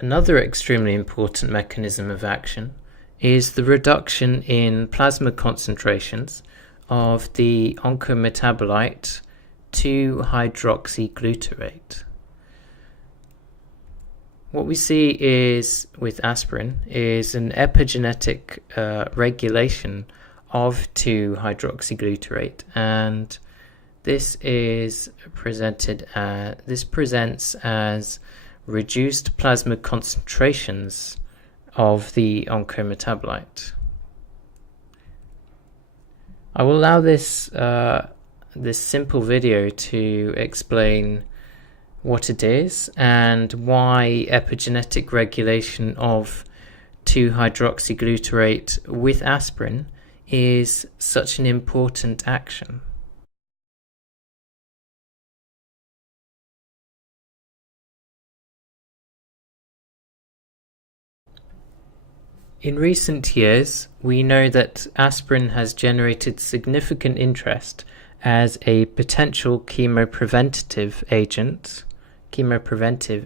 Another extremely important mechanism of action is the reduction in plasma concentrations of the oncometabolite 2-hydroxyglutarate. What we see is with aspirin is an epigenetic regulation of 2-hydroxyglutarate, and this presents as reduced plasma concentrations of the oncometabolite. I will allow this simple video to explain what it is and why epigenetic regulation of 2-hydroxyglutarate with aspirin is such an important action. In recent years, we know that aspirin has generated significant interest as a potential chemopreventive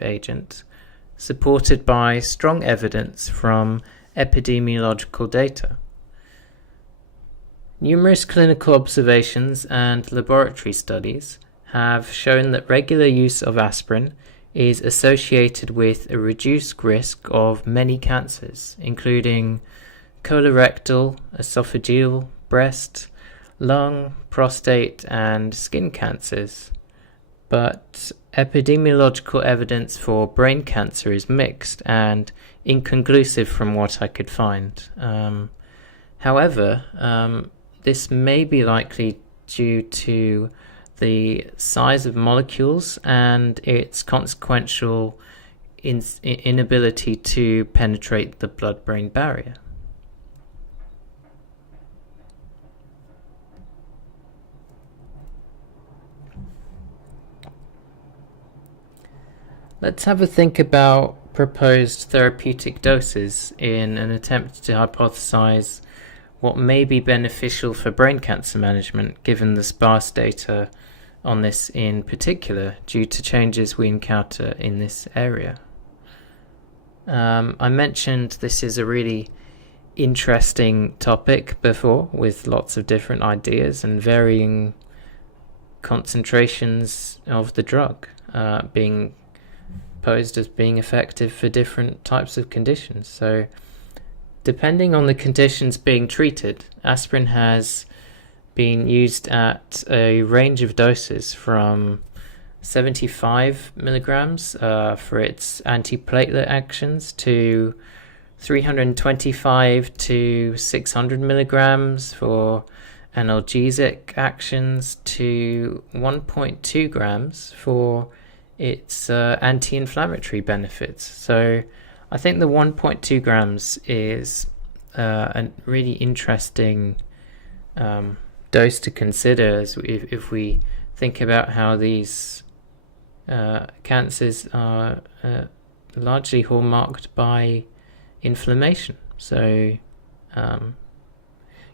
agent, supported by strong evidence from epidemiological data. Numerous clinical observations and laboratory studies have shown that regular use of aspirin is associated with a reduced risk of many cancers, including colorectal, esophageal, breast, lung, prostate, and skin cancers. But epidemiological evidence for brain cancer is mixed and inconclusive from what I could find. However, this may be likely due to the size of molecules and its consequential inability to penetrate the blood-brain barrier. Let's have a think about proposed therapeutic doses in an attempt to hypothesize what may be beneficial for brain cancer management, given the sparse data on this in particular due to changes we encounter in this area. I mentioned this is a really interesting topic before, with lots of different ideas and varying concentrations of the drug being posed as being effective for different types of conditions. So depending on the conditions being treated, aspirin has been used at a range of doses from 75 milligrams for its antiplatelet actions to 325 to 600 milligrams for analgesic actions to 1.2 grams for its anti-inflammatory benefits. So I think the 1.2 grams is a really interesting dose to consider if we think about how these cancers are largely hallmarked by inflammation. So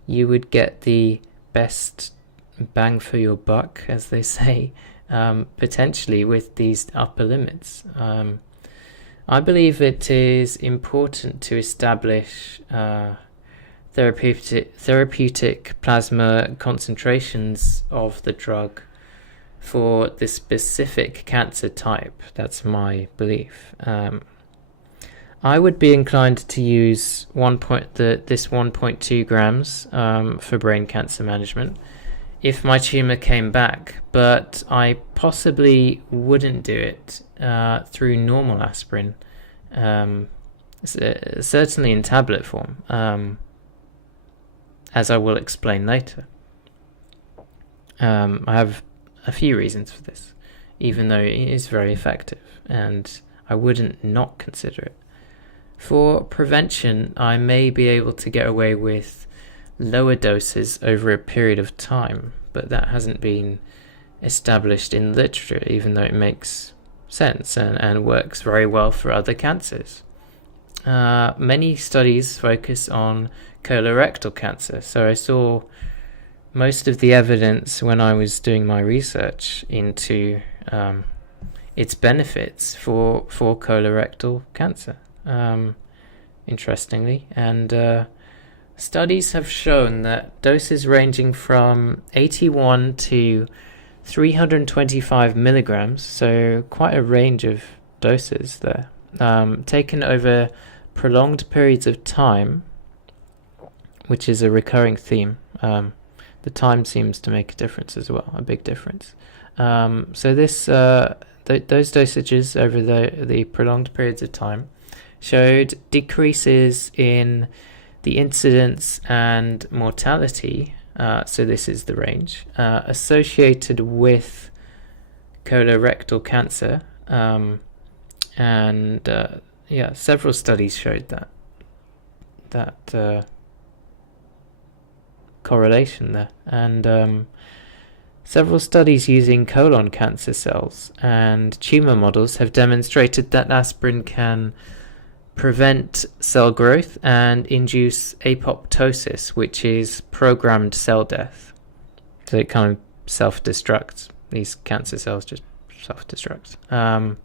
you would get the best bang for your buck, as they say, potentially with these upper limits. I believe it is important to establish therapeutic plasma concentrations of the drug for the specific cancer type. That's my belief. I would be inclined to use this 1.2 grams for brain cancer management if my tumor came back, but I possibly wouldn't do it through normal aspirin, certainly in tablet form, as I will explain later. I have a few reasons for this, even though it is very effective, and I wouldn't not consider it. For prevention, I may be able to get away with lower doses over a period of time, but that hasn't been established in literature, even though it makes sense and works very well for other cancers. Many studies focus on colorectal cancer, so I saw most of the evidence when I was doing my research into its benefits for colorectal cancer, interestingly. And studies have shown that doses ranging from 81 to 325 milligrams, so quite a range of doses there, taken over prolonged periods of time, which is a recurring theme. The time seems to make a difference as well, a big difference. So this those dosages over the prolonged periods of time showed decreases in the incidence and mortality, so this is the range, associated with colorectal cancer, and several studies showed that correlation there, and several studies using colon cancer cells and tumor models have demonstrated that aspirin can prevent cell growth and induce apoptosis, which is programmed cell death. So it kind of self-destructs. These cancer cells just self-destruct.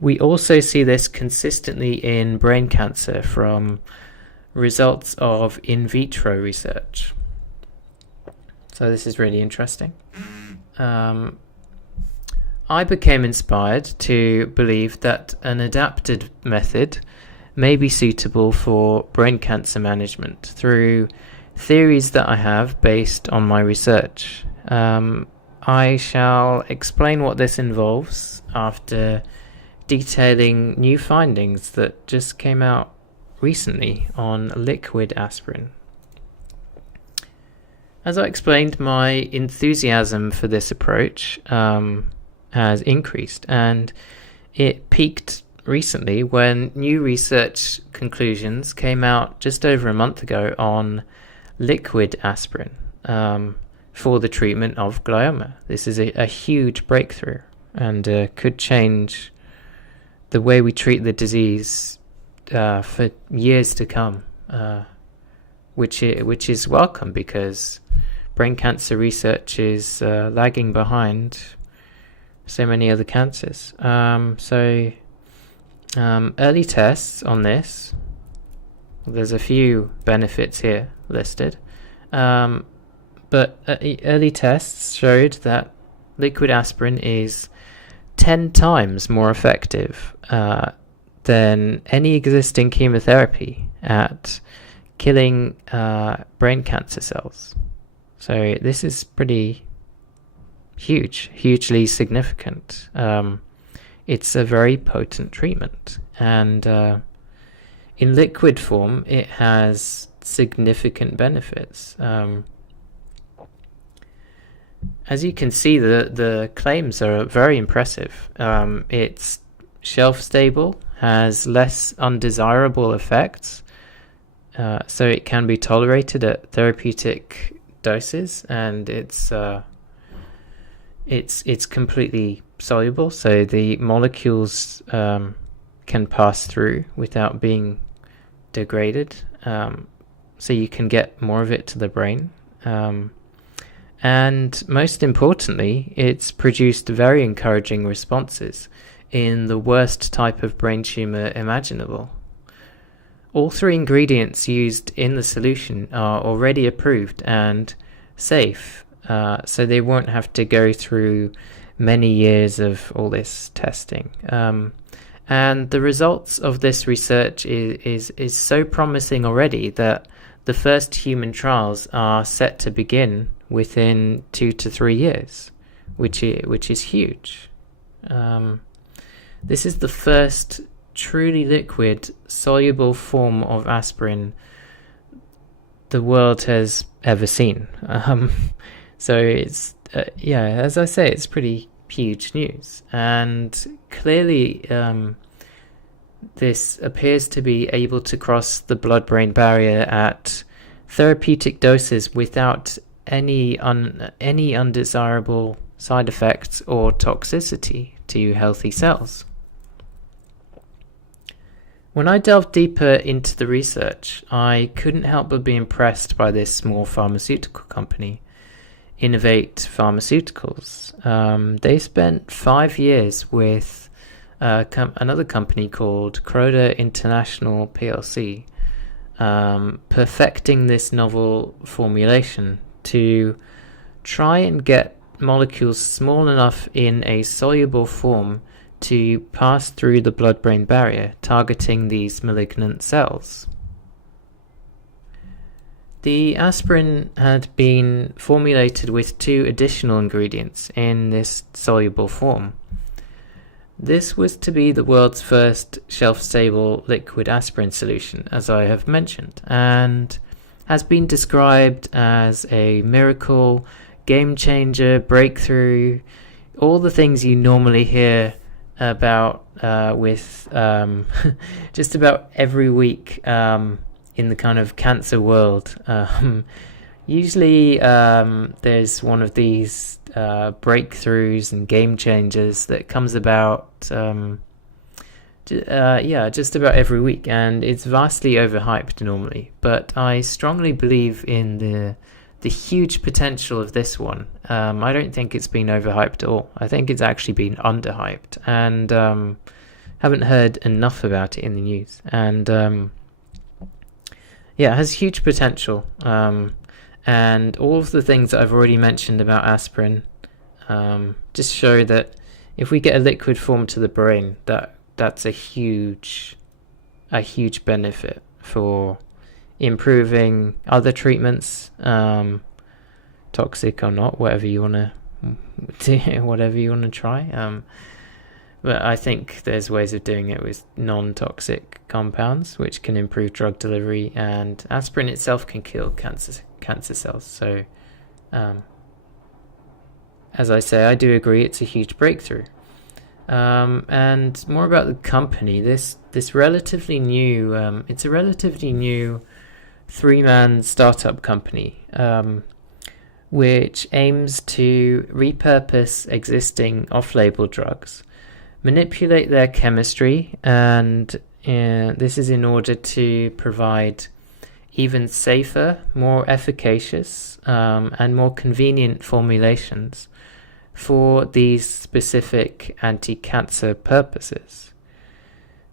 We also see this consistently in brain cancer from results of in vitro research. So this is really interesting. I became inspired to believe that an adapted method may be suitable for brain cancer management through theories that I have based on my research. I shall explain what this involves after detailing new findings that just came out recently on liquid aspirin. As I explained, my enthusiasm for this approach has increased, and it peaked recently when new research conclusions came out just over a month ago on liquid aspirin for the treatment of glioma. This is a huge breakthrough and could change the way we treat the disease for years to come, which is welcome because brain cancer research is lagging behind so many other cancers. Early tests on this, there's a few benefits here listed, but early tests showed that liquid aspirin is 10 times more effective than any existing chemotherapy at killing brain cancer cells. So this is pretty hugely significant. It's a very potent treatment, and in liquid form it has significant benefits. As you can see, the claims are very impressive. It's shelf stable, has less undesirable effects, so it can be tolerated at therapeutic doses, and it's completely soluble, so the molecules can pass through without being degraded, so you can get more of it to the brain. And most importantly, it's produced very encouraging responses in the worst type of brain tumor imaginable. All three ingredients used in the solution are already approved and safe, so they won't have to go through many years of all this testing. And the results of this research is so promising already that the first human trials are set to begin within 2 to 3 years, which is huge. This is the first truly liquid, soluble form of aspirin the world has ever seen. So it's, as I say, it's pretty huge news. And clearly, this appears to be able to cross the blood-brain barrier at therapeutic doses without any undesirable side effects or toxicity to healthy cells. When I delved deeper into the research, I couldn't help but be impressed by this small pharmaceutical company. Innovate Pharmaceuticals. They spent 5 years with another company called Croda International PLC, perfecting this novel formulation to try and get molecules small enough in a soluble form to pass through the blood-brain barrier, targeting these malignant cells. The aspirin had been formulated with 2 additional ingredients in this soluble form. This was to be the world's first shelf-stable liquid aspirin solution, as I have mentioned, and has been described as a miracle, game changer, breakthrough, all the things you normally hear about with just about every week in the kind of cancer world. Usually there's one of these breakthroughs and game changers that comes about just about every week, and it's vastly overhyped normally, but I strongly believe in the huge potential of this one. I don't think it's been overhyped at all. I think it's actually been underhyped, and haven't heard enough about it in the news. And it has huge potential. And all of the things that I've already mentioned about aspirin just show that if we get a liquid form to the brain, that's a huge benefit for improving other treatments, toxic or not, whatever you want to try. But I think there's ways of doing it with non-toxic compounds, which can improve drug delivery, and aspirin itself can kill cancer cells. So, as I say, I do agree it's a huge breakthrough. And more about the company. This relatively new, it's a relatively new 3-man startup company, which aims to repurpose existing off-label drugs, manipulate their chemistry, and this is in order to provide even safer, more efficacious, and more convenient formulations for these specific anti-cancer purposes.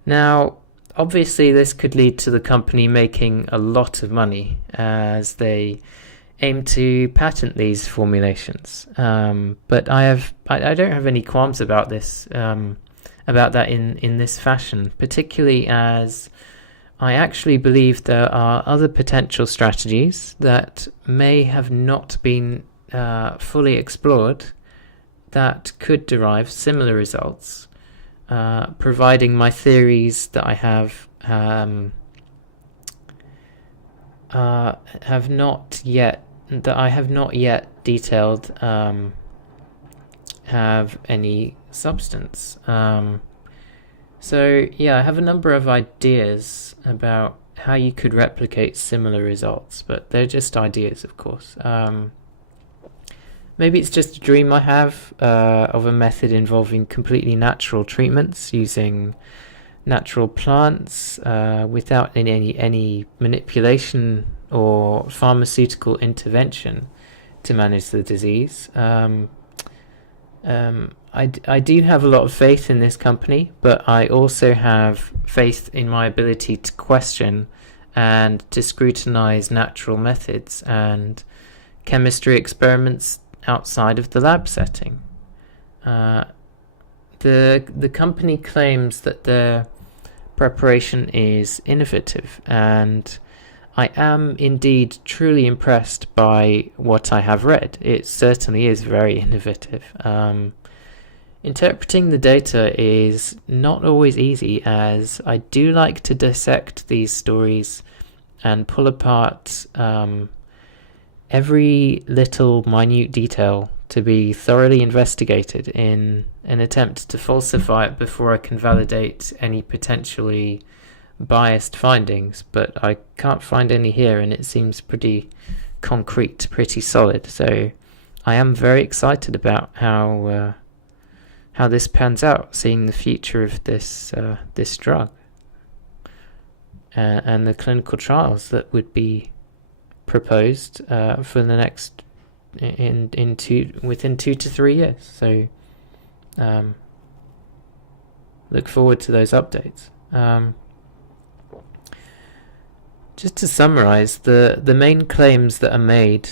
Now, obviously this could lead to the company making a lot of money as they aim to patent these formulations. But I don't have any qualms about this, about that in this fashion, particularly as I actually believe there are other potential strategies that may have not been fully explored that could derive similar results, providing my theories that I have not yet detailed have any substance. So I have a number of ideas about how you could replicate similar results, but they're just ideas, of course. Maybe it's just a dream I have of a method involving completely natural treatments using natural plants without any manipulation or pharmaceutical intervention to manage the disease. I do have a lot of faith in this company, but I also have faith in my ability to question and to scrutinize natural methods and chemistry experiments outside of the lab setting. The company claims that their preparation is innovative, and I am indeed truly impressed by what I have read. It certainly is very innovative. Interpreting the data is not always easy, as I do like to dissect these stories and pull apart every little minute detail to be thoroughly investigated in an attempt to falsify it before I can validate any potentially biased findings, but I can't find any here, and it seems pretty concrete, pretty solid. So I am very excited about how this pans out, seeing the future of this drug and the clinical trials that would be proposed for the next within 2 to 3 years. So look forward to those updates. Just to summarize, the main claims that are made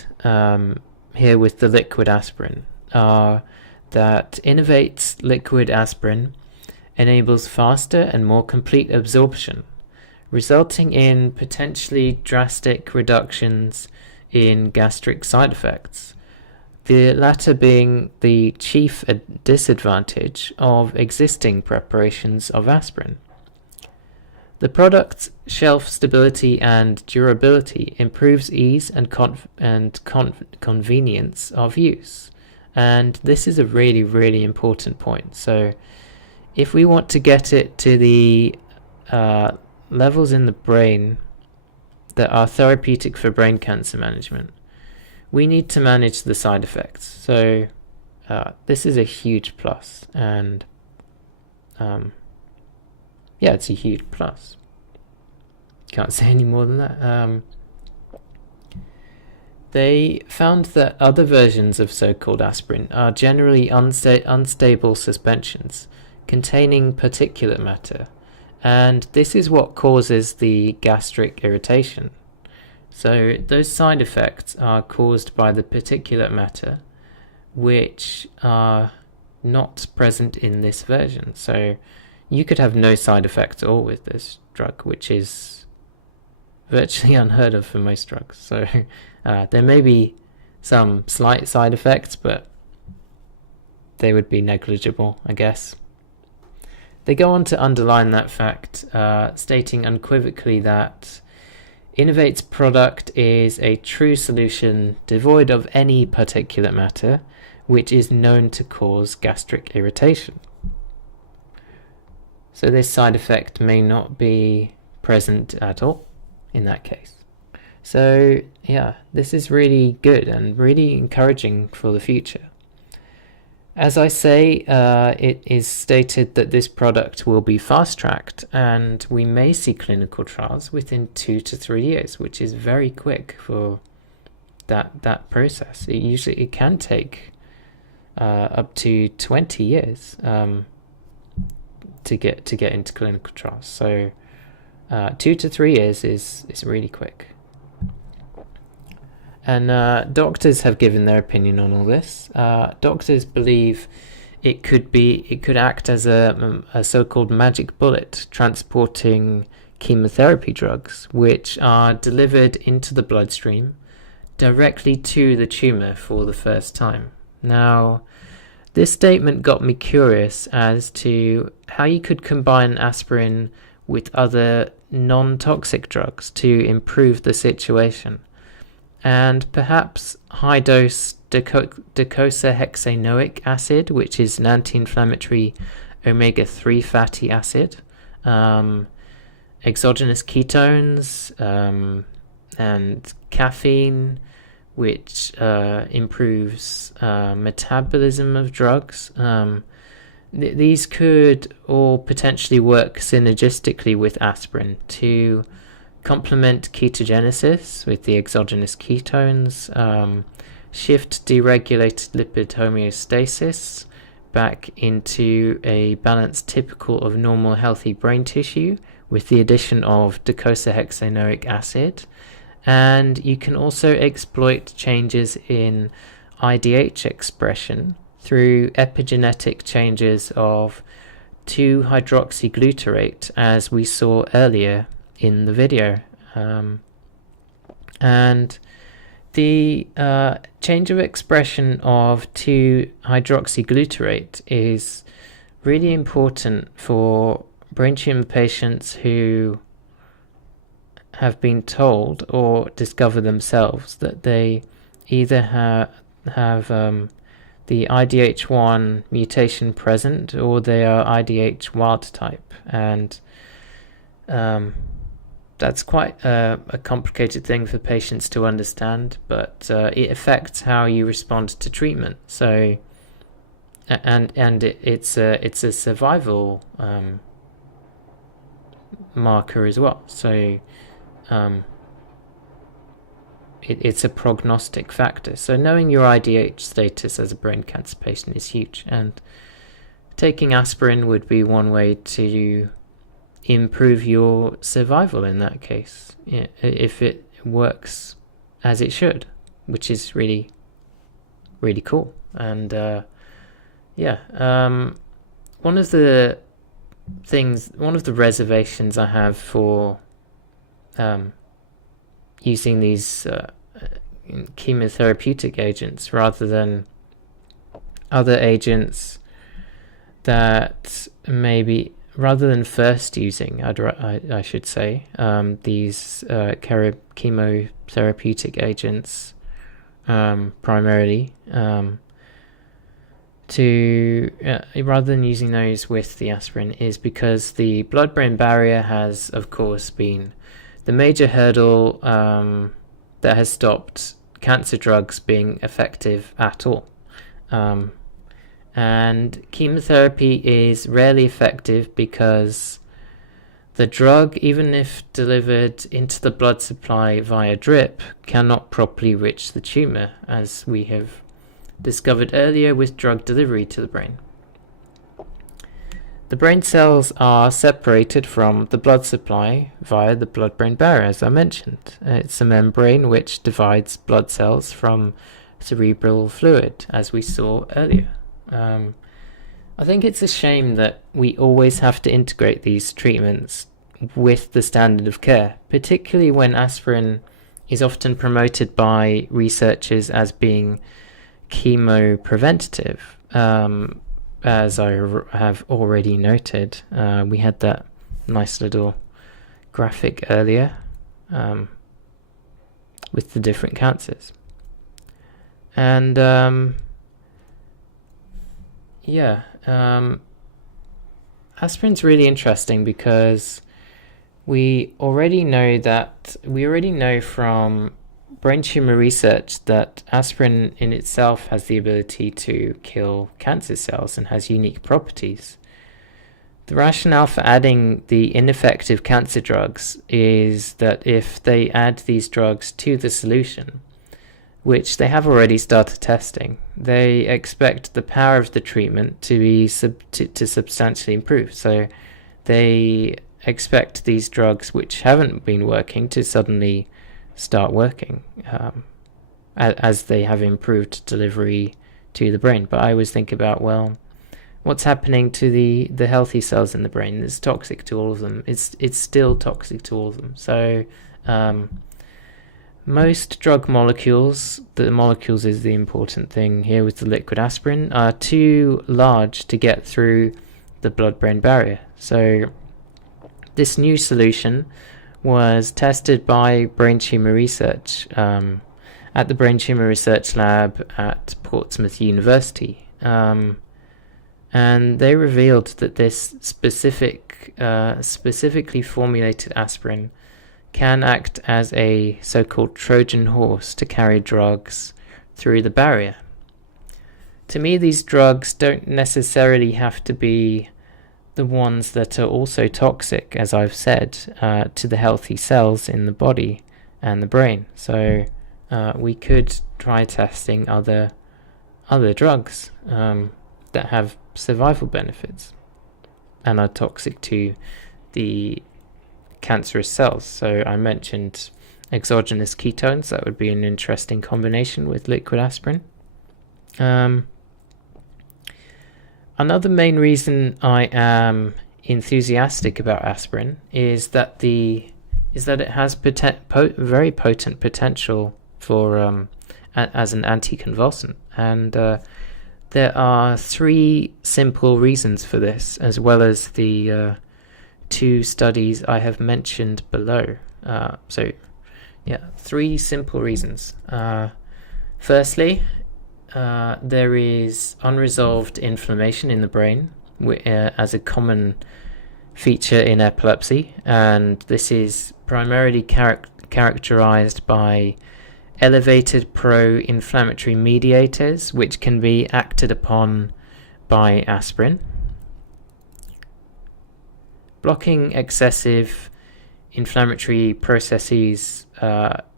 here with the liquid aspirin are that Innovate's liquid aspirin enables faster and more complete absorption, resulting in potentially drastic reductions in gastric side effects, the latter being the chief disadvantage of existing preparations of aspirin. The product's shelf stability and durability improves ease and convenience of use. And this is a really, really important point. So if we want to get it to the levels in the brain that are therapeutic for brain cancer management, we need to manage the side effects. So this is a huge plus. And yeah, it's a huge plus. Can't say any more than that. They found that other versions of so-called aspirin are generally unstable suspensions containing particulate matter, and this is what causes the gastric irritation. So those side effects are caused by the particulate matter, which are not present in this version. So you could have no side effects at all with this drug, which is virtually unheard of for most drugs. So there may be some slight side effects, but they would be negligible, I guess. They go on to underline that fact, stating unequivocally that Innovate's product is a true solution devoid of any particulate matter, which is known to cause gastric irritation. So this side effect may not be present at all in that case. So yeah, this is really good and really encouraging for the future. As I say, it is stated that this product will be fast-tracked and we may see clinical trials within 2 to 3 years, which is very quick for that process. It can take up to 20 years to get into clinical trials. So 2 to 3 years is really quick. And doctors have given their opinion on all this. Doctors believe it could act as a so-called magic bullet, transporting chemotherapy drugs, which are delivered into the bloodstream directly to the tumor for the first time. Now, this statement got me curious as to how you could combine aspirin with other non-toxic drugs to improve the situation. And perhaps high-dose docosahexaenoic acid, which is an anti-inflammatory omega-3 fatty acid, exogenous ketones, and caffeine, which improves metabolism of drugs. These could all potentially work synergistically with aspirin to complement ketogenesis with the exogenous ketones, shift deregulated lipid homeostasis back into a balance typical of normal healthy brain tissue with the addition of docosahexaenoic acid. And you can also exploit changes in IDH expression through epigenetic changes of 2-hydroxyglutarate, as we saw earlier in the video. And the change of expression of 2-hydroxyglutarate is really important for brain tumor patients who have been told or discover themselves that they either have the IDH1 mutation present or they are IDH wild type. And that's quite a complicated thing for patients to understand, but it affects how you respond to treatment. So, it's a survival marker as well. So, it's a prognostic factor. So knowing your IDH status as a brain cancer patient is huge, and taking aspirin would be one way to improve your survival in that case, if it works as it should, which is really, really cool. And one of the reservations I have for using these chemotherapeutic agents rather than other agents that maybe, rather than first using, I should say, these chemotherapeutic agents primarily, rather than using those with the aspirin, is because the blood-brain barrier has, of course, been the major hurdle that has stopped cancer drugs being effective at all. And chemotherapy is rarely effective because the drug, even if delivered into the blood supply via drip, cannot properly reach the tumor, as we have discovered earlier with drug delivery to the brain. The brain cells are separated from the blood supply via the blood-brain barrier, as I mentioned. It's a membrane which divides blood cells from cerebral fluid, as we saw earlier. I think it's a shame that we always have to integrate these treatments with the standard of care, particularly when aspirin is often promoted by researchers as being chemopreventative. As I have already noted, we had that nice little graphic earlier with the different cancers. And aspirin's really interesting because we already know from brain tumor research that aspirin in itself has the ability to kill cancer cells and has unique properties. The rationale for adding the ineffective cancer drugs is that if they add these drugs to the solution, which they have already started testing, they expect the power of the treatment to be to substantially improve. So they expect these drugs which haven't been working to suddenly start working as they have improved delivery to the brain. But I always think about, well, what's happening to the healthy cells in the brain? It's toxic to all of them. It's still toxic to all of them. So most drug molecules, the molecules is the important thing here with the liquid aspirin, are too large to get through the blood-brain barrier. So this new solution was tested by brain tumor research at the Brain Tumor Research Lab at Portsmouth University. And they revealed that this specifically formulated aspirin can act as a so-called Trojan horse to carry drugs through the barrier. To me, these drugs don't necessarily have to be the ones that are also toxic, as I've said, to the healthy cells in the body and the brain. So we could try testing other drugs that have survival benefits and are toxic to the cancerous cells. So I mentioned exogenous ketones. That would be an interesting combination with liquid aspirin. Another main reason I am enthusiastic about aspirin is that it has very potent potential for as an anticonvulsant, and there are 3 simple reasons for this, as well as the 2 studies I have mentioned below. 3 simple reasons. Firstly, there is unresolved inflammation in the brain as a common feature in epilepsy, and this is primarily characterized by elevated pro-inflammatory mediators, which can be acted upon by aspirin. Blocking excessive inflammatory processes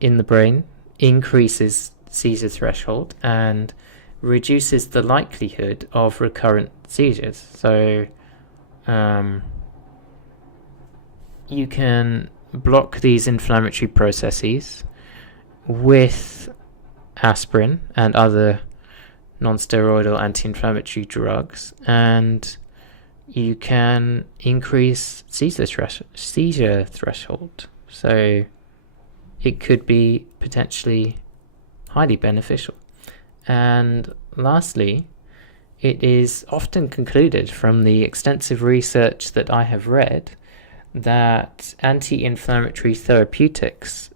in the brain increases seizure threshold and reduces the likelihood of recurrent seizures. So you can block these inflammatory processes with aspirin and other non-steroidal anti-inflammatory drugs, and you can increase seizure threshold. So it could be potentially highly beneficial. And lastly, it is often concluded from the extensive research that I have read that anti-inflammatory therapeutics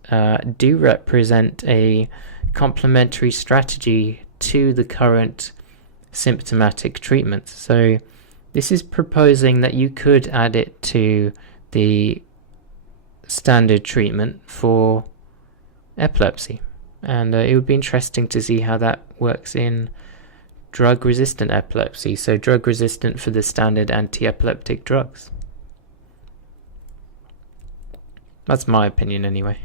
do represent a complementary strategy to the current symptomatic treatments. So this is proposing that you could add it to the standard treatment for epilepsy. And it would be interesting to see how that works in drug-resistant epilepsy, so drug-resistant for the standard anti-epileptic drugs. That's my opinion anyway.